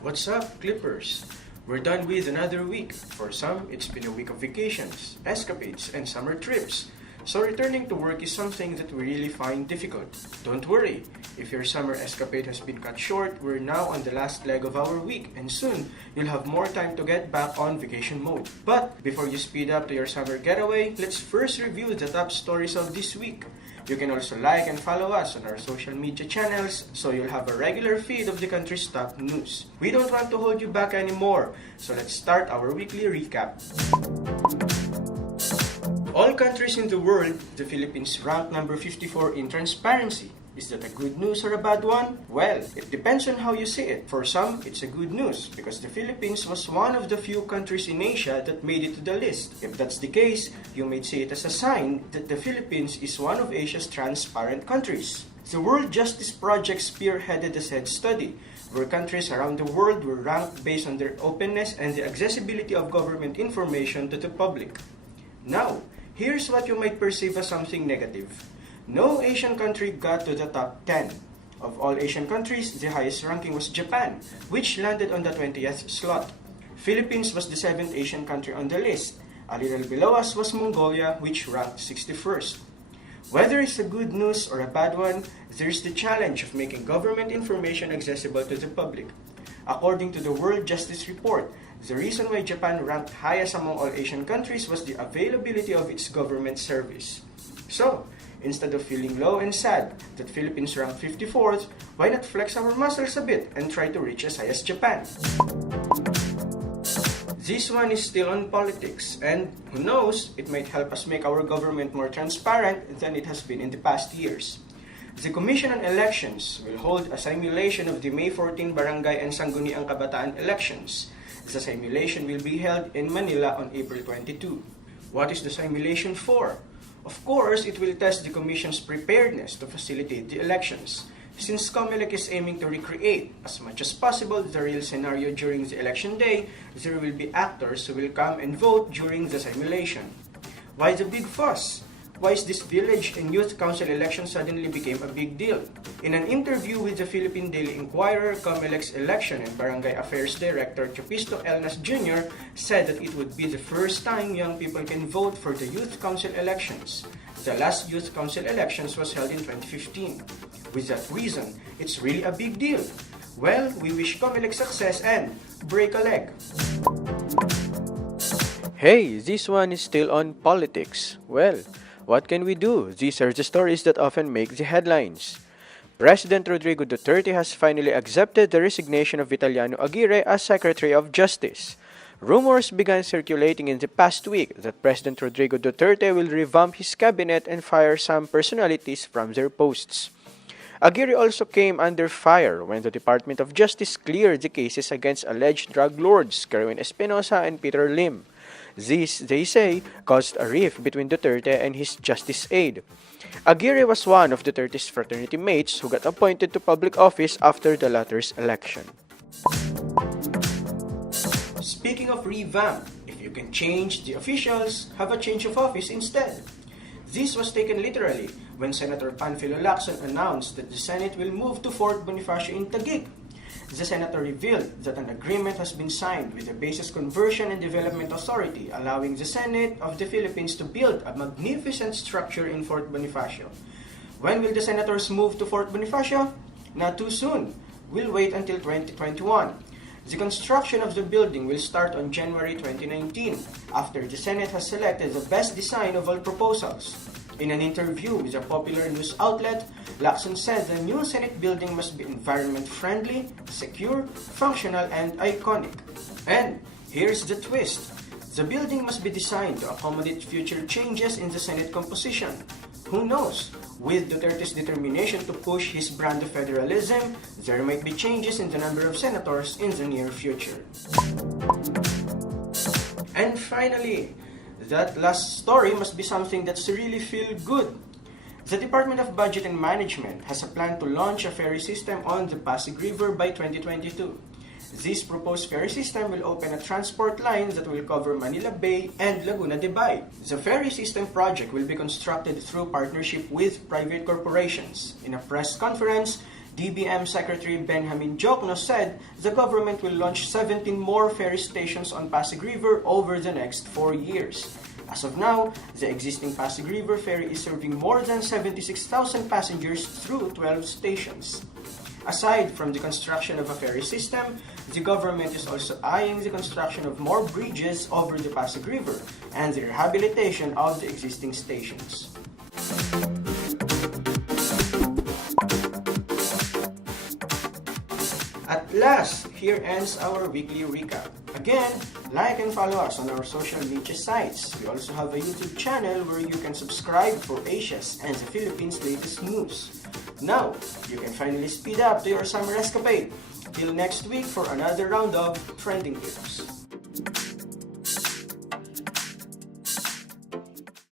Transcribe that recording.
What's up, Clippers? We're done with another week. For some, it's been a week of vacations, escapades, and summer trips. So returning to work is something that we really find difficult. Don't worry, if your summer escapade has been cut short, we're now on the last leg of our week, and soon you'll have more time to get back on vacation mode. But before you speed up to your summer getaway, let's first review the top stories of this week. You can also like and follow us on our social media channels so you'll have a regular feed of the country's top news. We don't want to hold you back anymore, so let's start our weekly recap. All countries in the world, the Philippines ranked number 54 in transparency. Is that a good news or a bad one? Well, it depends on how you see it. For some, it's a good news because the Philippines was one of the few countries in Asia that made it to the list. If that's the case, you may see it as a sign that the Philippines is one of Asia's transparent countries. The World Justice Project spearheaded a said study, where countries around the world were ranked based on their openness and the accessibility of government information to the public. Now, here's what you might perceive as something negative. No Asian country got to the top 10. Of all Asian countries, the highest ranking was Japan, which landed on the 20th slot. Philippines was the 7th Asian country on the list. A little below us was Mongolia, which ranked 61st. Whether it's a good news or a bad one, there's the challenge of making government information accessible to the public. According to the World Justice Report, the reason why Japan ranked highest among all Asian countries was the availability of its government service. So, instead of feeling low and sad that Philippines ranked 54th, why not flex our muscles a bit and try to reach as high as Japan? This one is still on politics, and who knows, it might help us make our government more transparent than it has been in the past years. The Commission on Elections will hold a simulation of the May 14 Barangay and Sangguniang Kabataan elections. The simulation will be held in Manila on April 22. What is the simulation for? Of course, it will test the Commission's preparedness to facilitate the elections, since COMELEC is aiming to recreate, as much as possible, the real scenario during the election day. There will be actors who will come and vote during the simulation. Why the big fuss? Why is this village and youth council election suddenly became a big deal? In an interview with the Philippine Daily Inquirer, COMELEC's Election and Barangay Affairs Director Chupisto Elnas Jr. said that it would be the first time young people can vote for the youth council elections. The last youth council elections was held in 2015. With that reason, it's really a big deal. Well, we wish COMELEC success and break a leg. Hey, this one is still on politics. Well, what can we do? These are the stories that often make the headlines. President Rodrigo Duterte has finally accepted the resignation of Vitaliano Aguirre as Secretary of Justice. Rumors began circulating in the past week that President Rodrigo Duterte will revamp his cabinet and fire some personalities from their posts. Aguirre also came under fire when the Department of Justice cleared the cases against alleged drug lords Kerwin Espinosa and Peter Lim. This, they say, caused a rift between Duterte and his justice aide. Aguirre was one of Duterte's fraternity mates who got appointed to public office after the latter's election. Speaking of revamp, if you can change the officials, have a change of office instead. This was taken literally when Senator Panfilo Lacson announced that the Senate will move to Fort Bonifacio in Taguig. The senator revealed that an agreement has been signed with the Bases Conversion and Development Authority, allowing the Senate of the Philippines to build a magnificent structure in Fort Bonifacio. When will the senators move to Fort Bonifacio? Not too soon. We'll wait until 2021. The construction of the building will start on January 2019, after the Senate has selected the best design of all proposals. In an interview with a popular news outlet, Lacson said the new Senate building must be environment-friendly, secure, functional, and iconic. And here's the twist. The building must be designed to accommodate future changes in the Senate composition. Who knows? With Duterte's determination to push his brand of federalism, there might be changes in the number of senators in the near future. And finally, that last story must be something that's really feel good. The Department of Budget and Management has a plan to launch a ferry system on the Pasig River by 2022. This proposed ferry system will open a transport line that will cover Manila Bay and Laguna de Bay. The ferry system project will be constructed through partnership with private corporations. In a press conference, DBM Secretary Benjamin Jokno said the government will launch 17 more ferry stations on Pasig River over the next 4 years. As of now, the existing Pasig River ferry is serving more than 76,000 passengers through 12 stations. Aside from the construction of a ferry system, the government is also eyeing the construction of more bridges over the Pasig River and the rehabilitation of the existing stations. At last, here ends our weekly recap. Again, like and follow us on our social media sites. We also have a YouTube channel where you can subscribe for Asia's and the Philippines' latest news. Now, you can finally speed up to your summer escapade. Till next week for another round of Trending Tips.